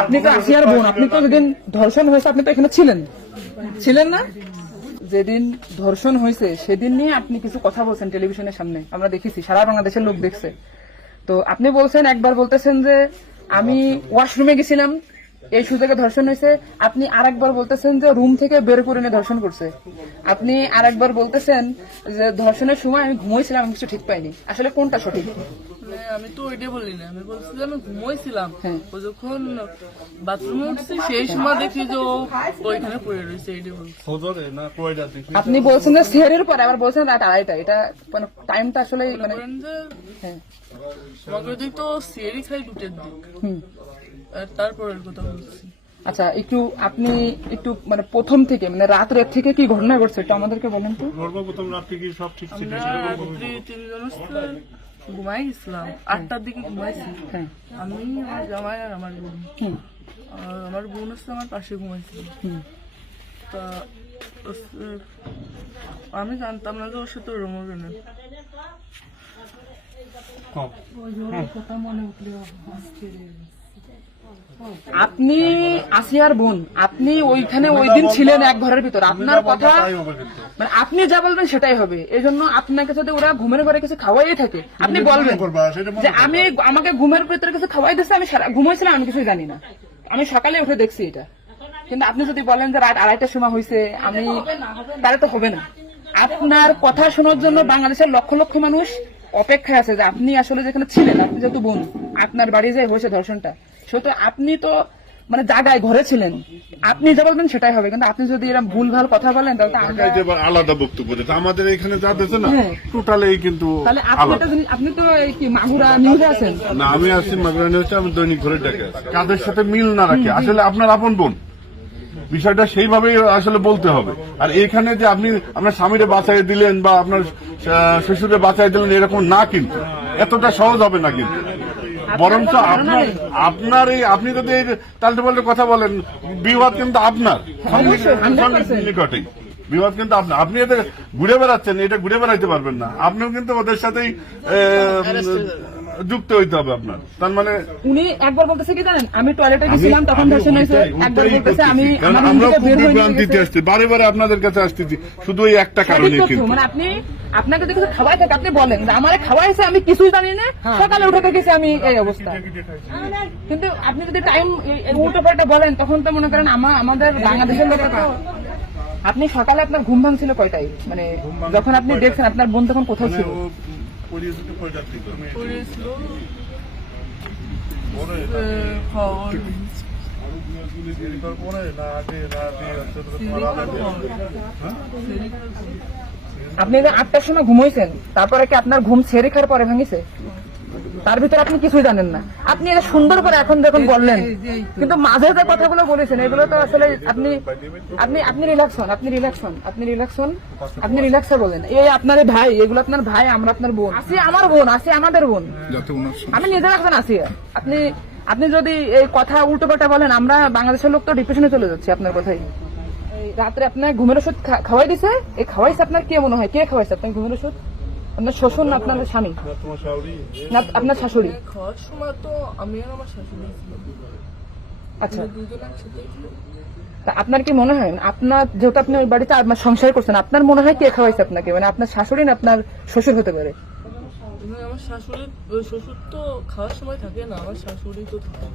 আপনি তো আসিয়ার বোন, আপনি তো যেদিন ধর্ষণ হয়েছে আপনি তো এখানে ছিলেন না? যেদিন ধর্ষণ হয়েছে সেদিন নিয়ে আপনি কিছু কথা বলছেন টেলিভিশনের সামনে, আমরা দেখেছি, সারা বাংলাদেশের লোক দেখছে। তো আপনি বলছেন, একবার বলতেছেন যে আমি ওয়াশরুমে গেছিলাম এই সুযোগে ধর্ষণ হয়েছে, আপনি আরেকবার বলতেছেন যে রুম থেকে বের করে নিয়ে ধর্ষণ করছে, আপনি আরেকবার বলতেছেন যে ধর্ষণের সময় আমি ঘুমোইছিলাম, আমি কিছু ঠিক পাইনি। আসলে কোনটা সঠিক? আমি তো ওইটাই বলি না, আমি বলছি যে আমি ঘুমোইছিলাম, ও যখন বাথরুমে উঠছি সেই সময় দেখি যে ও ওইখানে পড়ে রয়েছে, এইটাই বলছি। আপনি বলছেন যে সেহরের পরে, আবার বলছেন রাত 2:30, এটা মানে টাইমটা আসলে মানে আমাকে দিক তো সিয়ারি খাই 2টার দিক, আর তারপরের কথা বলছি। আচ্ছা, আপনি একটু মানে প্রথম থেকে মানে রাত থেকে কি ঘটনা ঘটছে একটু আমাদেরকে বলেন তো। সর্বপ্রথম রাত্রে কি সব ঠিক ছিল? আমরা রাত্রি 3 জন ঘুমাই গেছিলাম, 8টার দিকে ঘুমাইছি। আমি, আমার জামাই আর আমার বোন। আমার বোন হচ্ছে আমার পাশে ঘুমাইছিল। তা আমি জানতাম না যে ওর সাথে ওরম হবে না। আপনি আসিয়ার বোন, আপনি ওইখানে ওই দিন ছিলেন এক ঘরের ভিতর, আপনার কথা মানে আপনি যা বলবেন সেটাই হবে। এই জন্য আপনাকে যদি ওরা ঘুমের ঘরে কিছু খাওয়াই থাকে আপনি বলবেন যে আমাকে ঘুমের ভিতরে কিছু খাওয়াই দিচ্ছে, আমি ঘুমাইছিলাম, আমি কিছু জানি না, আমি সকালে উঠে দেখছি এটা। কিন্তু আপনি যদি বলেন যে রাত 2:30টার সময় হয়েছে, আমি তাহলে তো হবে না। আপনার কথা শোনার জন্য বাংলাদেশের লক্ষ লক্ষ মানুষ অপেক্ষায় আছে যে আপনি আসলে যেখানে ছিলেন, আপনি যেহেতু বোন, আপনার বাড়ি যে হয়েছে ধর্ষণটা, সেহেতু আপনি তো মানে জায়গায় ঘরে ছিলেন, আপনি যা বলবেন সেটাই হবে। কিন্তু আপনি যদি এরকম ভুলভাল কথা বলেন তাহলে আলাদা বক্তব্য দিতে আমাদের এখানে যা দিচ্ছে না টোটালি কিন্তু আপনি তো কি মাগুরা নিউজে আছেন না? আমি আছি মাগুরা নিউজে, আমি দৈনিক ঘরে ডেকে আছি। কাদের সাথে মিল না রাখে আসলে আপনার আপন বোন, বিষয়টা সেইভাবেই আসলে বলতে হবে। আর এখানে যে আপনি আপনার স্বামীরে বাঁচাই দিলেন বা আপনার শ্বশুরে বাঁচাই দিলেন এরকম না, কিন্তু এতটা সহজ হবে না। কিন্তু বরঞ্চ আপনার এই আপনি যদি এই তাল্টে পাল্টে কথা বলেন, বিবাদ কিন্তু আপনার নিকটেই, বিবাদ কিন্তু আপনার। আপনি এদের ঘুরে বেড়াচ্ছেন, এটা ঘুরে বেড়াইতে পারবেন না, আপনিও কিন্তু ওদের সাথেই যুক্ত হইতে হবে আপনার। তার মানে উনি একবার বলতেছে কি জানেন, আমি টয়লেটে গেছিলাম তখন ধর্ষণ হয়েছে, একবার বলতেছে আমি আমরা বিভ্রান্তিতে আসছি, বারে বারে আপনাদের কাছে আসতেছি শুধু এই একটা কারণে। কিন্তু মানে আপনাকে যদি কিছু খাওয়াই থাকে আপনি বলেন যে আমারে খাওয়াইছে, আমি কিছুই জানি না, সকালে উঠে দেখেছি আমি এই অবস্থা। কিন্তু আপনি যদি টাইম উল্টো পাল্টা বলেন তখন তো মনে করেন আমাদের বাংলাদেশের লোকেরা তো, আপনি সকালে আপনার ঘুম ভাঙছিল কয়টায়, মানে যখন আপনি দেখছেন আপনার বোন তখন কোথাও ছিল? আপনি 8টার সময় ঘুমাইছেন, তারপরে কি আপনার ঘুম ছেড়ে খাওয়ার পরে ভাঙিছে? তার ভিতরে আপনি কিছুই জানেন না। আপনি এটা সুন্দর করে এখন যখন বললেন, কিন্তু মাঝে যে কথাগুলো বলেছেন এগুলো তো আসলে আপনি রিল্যাক্স হন, আপনি রিল্যাক্সে বলেন। এই আপনার ভাই, এগুলো আপনার ভাই, আমরা আপনার বোন, আসি আমার বোন, আসি আমাদের বোন, আমি নিজের একজন আছি। আপনি যদি এই কথা উল্টো পাল্টা বলেন, আমরা বাংলাদেশের লোক তো ডিপ্রেশনে চলে যাচ্ছি আপনার কথাই। রাত্রে আপনার ঘুমের ওষুধ খাওয়াই দিছে, এই খাওয়াইছে আপনার কে মনে হয়, কে খাওয়াইছে আপনার ঘুমের ওষুধ? আপনার শ্বশুর না আপনার স্বামী না আপনার শাশুড়ি? খাওয়ার সময় তো আমি আর আমার শাশুড়ি ছিলাম। আচ্ছা, তা আপনার কি মনে হয়, আপনার যেহেতু আপনি ওই বাড়িতে আপনার সংসার করছেন, আপনার মনে হয় কে খাওয়াইছে আপনাকে, মানে আপনার শাশুড়ি না আপনার শ্বশুর হতে পারে? আমার শাশুড়ি, শ্বশুর তো খাওয়ার সময় থাকে না, আমার শাশুড়ি তো থাকে।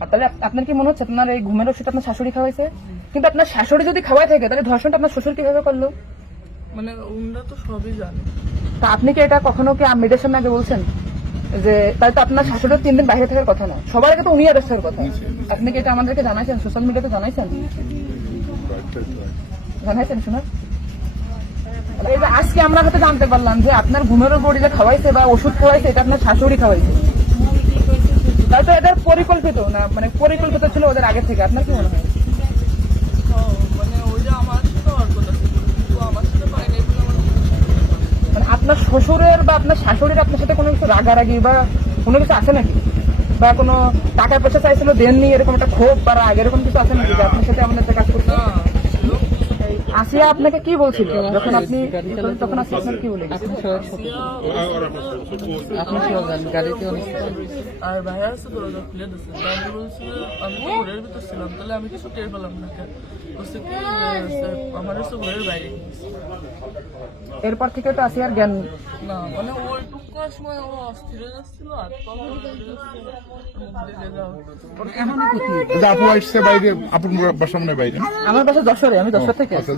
আর তাহলে আপনার কি মনে হচ্ছে আপনার এই ঘুমের ওষুধ আপনার শাশুড়ি খাওয়াইছে? কিন্তু আপনার শাশুড়ি যদি খাওয়াই থাকে তাহলে ধর্ষণটা আপনার শ্বশুর কিভাবে করলো? মানে ওনারা তো সবই জানে। তা আপনি কি এটা কখনো কি মেয়েদের সামনে আগে বলছেন যে তাই তো আপনার শাশুড়ির 3 দিন বাইরে থাকার কথা না, সবার আগে তো উনি অ্যারেস্ট হওয়ার কথা? আপনি কি এটা আমাদেরকে জানাইছেন, সোশ্যাল মিডিয়াতে জানাইছেন? শোনা, এই যে আজকে আমরা হয়তো জানতে পারলাম যে আপনার ঘুমের উপর যে খাওয়াইছে বা ওষুধ খাওয়াইছে এটা আপনার শাশুড়ি খাওয়াইছে, তাই তো এদের পরিকল্পিত না, মানে পরিকল্পিত ছিল ওদের আগে থেকে। আপনার কি মনে হয়? মানে ওই যে আমার সাথে আর কথা ছিল, কিন্তু আমার সাথে পাই নাই বলে আমার, মানে আপনার শ্বশুরের বা আপনার শাশুড়ির আপনার সাথে কোনো কিছু রাগারাগি বা কোনো কিছু আছে নাকি, বা কোনো টাকা পয়সা চাইছিল দেননি, এরকম একটা ক্ষোভ বা রাগ এরকম কিছু আছে নাকি যে আপনার সাথে আমাদের কাজ করতে? আসিয়া আপনাকে কি বলছিল যখন আপনি তখন আসিয়া আপনাকে কি বলে গেছে? আর ভাইয়া আছে দরজা খুলে দিচ্ছে, আমি বলছি আমি তো ঘরের ভিতর ছিলাম, তাহলে আমি কিছু টের পেলাম না কেন? বলছে কি আমার হচ্ছে ঘরের বাইরে গেছে। এরপর থেকে তো আসিয়ার জ্ঞান না মানে ওইটুকু করার সময় ও অস্থির হয়ে যাচ্ছিল, আর তখন আপু আসছে বাইরে, আপুর বাসার মনে হয় বাইরে। আমার বাসা যশোরে, আমি যশোর থেকে আচ্ছা,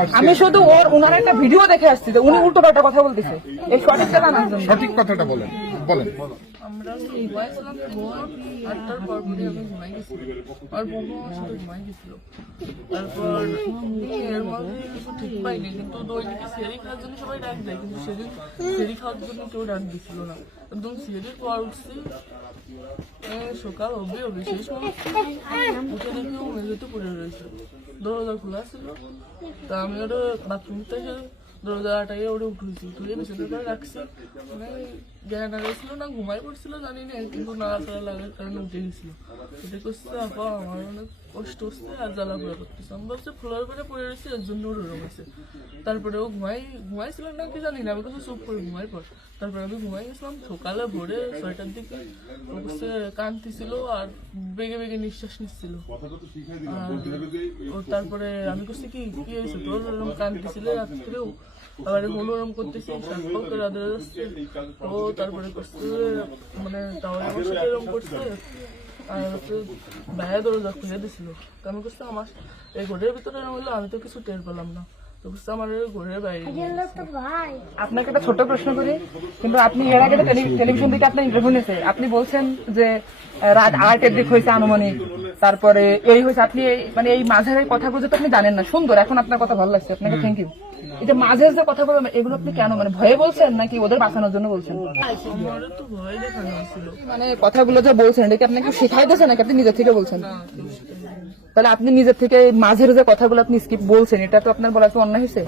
আসছি। আমি শুধু ওনার একটা ভিডিও দেখে আসছি যে উনি উল্টো পাল্টা কথা বলতেছে, এই সঠিকটা জানার জন্য। সঠিক কথাটা বলেন বলেন। আমরা ঘুমাইছিলাম, ভোর 8টার পর পরে আমি ঘুমাই গেছিলাম, আর বউ আমার সাথে ঘুমাই গেছিল। তারপর এর মধ্যে কিছু ঠিক পাইনি, কিন্তু দৈনিক সেরি খাওয়ার জন্য সবাই ডাক দেয়, কিন্তু সেদিন সেরি খাওয়ার জন্য কেউ ডাক দিছিল না। একদম সেরির পর উঠছি, সকাল হবে সেই সময় উঠে দেখি ও মেঝেতে পড়ে রয়েছে, দরজা খোলা ছিল। তা আমি ওটা বাথরুম থেকে দরজা আটাইয়ে ওটা উঠেছি, তুলে বিছানাটা রাখছি, মানে জ্ঞান হারাইছিল না ঘুমাই পড়ছিল জানি না, কিন্তু নাড়াচাড়া লাগার কারণে উঠে গেছিল। উঠে করছে আপা আমার অনেক কষ্ট হচ্ছে আর জ্বালা পোড়া করতেছে। আমি বলছি ফ্লোর করে পড়ে রয়েছে, এর জন্য ওর ওরম হয়েছে। তারপরে ও ঘুমাইছিল না কি জানি না, আমি কাছে চুপ করে ঘুমাই পড়। তারপরে আমি ঘুমাই গেছিলাম, সকালে ভোরে 6টার দিকে ও কাছে কাঁদতেছিল আর বেগে বেগে নিঃশ্বাস নিচ্ছিল। ও তারপরে আমি করছি কি কি হয়েছে তোর, ওরকম কাঁদতেছিল রাত্রেও, আবার ওরম করতেছি, সাতপাও করে আদরে যাচ্ছে। ও তারপরে করছে মানে তাও আমার সাথে এরকম করছে, আর হচ্ছে ভাইয়া দরজা খুলে দিছিল। তো আমি করছি আমার এই ঘরের ভিতরে হইলো, আমি তো কিছু টের পেলাম না, তো করছে আমার ঘরের বাইরে। আপনাকে একটা ছোট প্রশ্ন করি, কিন্তু আপনি এর আগে টেলিভিশন থেকে আপনার ইন্টারভিউ নিয়েছে, আপনি বলছেন যে রাত 8-এর দিক হয়েছে আনুমানিক, তারপরে এই হয়েছে, আপনি মানে এই মাঝের এই কথাগুলো তো আপনি জানেন না। সুন্দর, এখন আপনার কথা ভালো লাগছে, আপনাকে থ্যাংক ইউ। এই যে মাঝের যে কথাগুলো এগুলো আপনি কেন মানে ভয়ে বলছেন নাকি ওদের বাঁচানোর জন্য বলছেন? আমার তো ভয় দেখানো হয়েছিল। মানে কথাগুলো যে বলছেন এটা কি আপনাকে শেখাইতেছে নাকি আপনি নিজের থেকে বলছেন? তাহলে আপনি নিজের থেকে মাঝের যে কথাগুলো আপনি স্কিপ বলছেন, এটা তো আপনার বলা তো অন্যায় হয়েছে।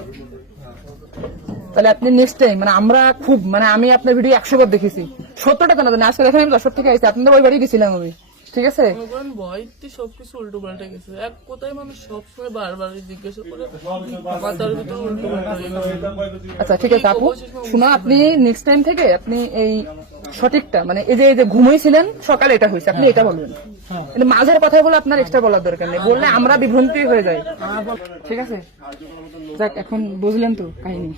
তাহলে আপনি নেক্সট টাইম মানে আমরা খুব মানে আমি আপনার ভিডিও 100 বার দেখেছি, 70টা জানা জানি। আজকে দেখেন আমি 10 থেকে আসছি, আপনাদের ওই বাড়ি গেছিলাম আমি, ঠিক আছে? ভয়তে সবকিছু উল্টো পাল্টে গেছে। এক কথায় মানুষ সবসময় বারবার জিজ্ঞাসা করে মাথার ভিতরে উল্টো পাল্টা হয়ে গেছে। আচ্ছা ঠিক আছে আপু, শুনো, আপনি নেক্সট টাইম থেকে আপনি এই সঠিকটা মানে এই যে ঘুমাইছিলেন সকালে এটা হয়েছে, আপনি এটা বলবেন। কিন্তু মাঝের কথাগুলো আপনার এক্সট্রা বলার দরকার নেই, বললে আমরা বিভ্রান্তি হয়ে যাই, ঠিক আছে? যাক, এখন বুঝলেন তো কাহিনী।